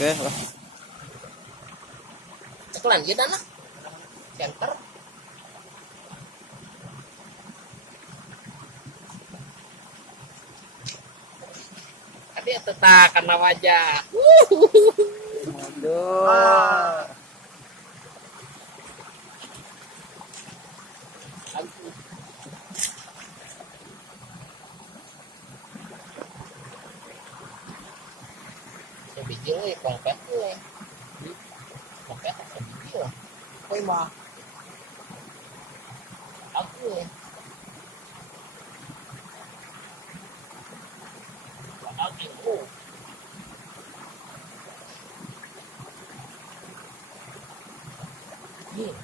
Oke lah. Cekelan gitu anak. Center. Tadi tetap karena wajah. Aduh. Sebiji euy, pongpet euy. Pongpet sebiji euy. Euy mah. Aku euy. Aku. Nih.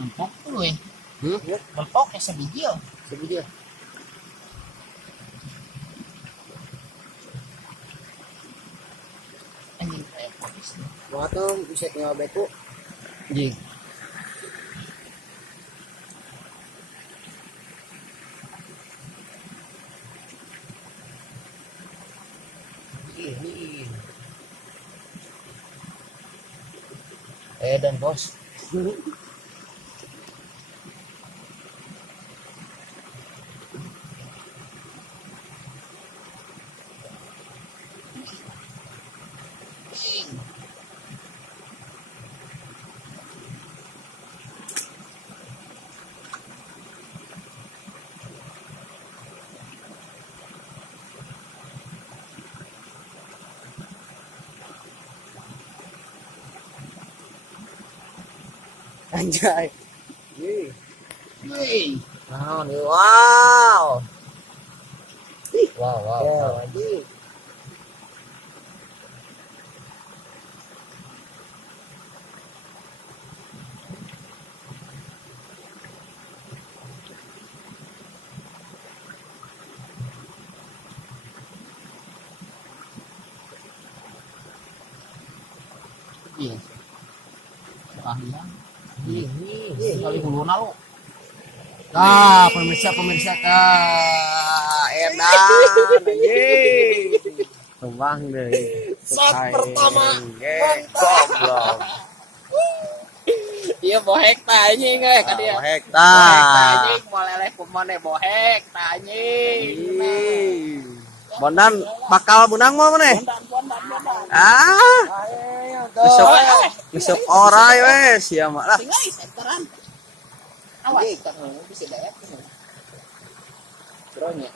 Mempok tuh euy. Mempok ya sebiji euy. Sebiji. Anjing kayak habis nih. Wah tuh bisa tinggal beku. Anjing. Ini. Dan bos. Anjay. Wih. Nah, nih wow. Wow. Lagi. Iya. Ahlian. Ini kali huluna lu. Nah, pemirsa edan anjing. Tumbang deh. Shot pertama. Goblok. Iya bohek ta anjing euy ka dia. Bohek Bohek ta tah. anjing moal eleh kumane bohek ta anjing. Bondan bakal benang mau mana? Bondan. Ah, Besok besok orai wes ya mak lah. Tinggal senteran. Awas kan bisa daek. Bronya.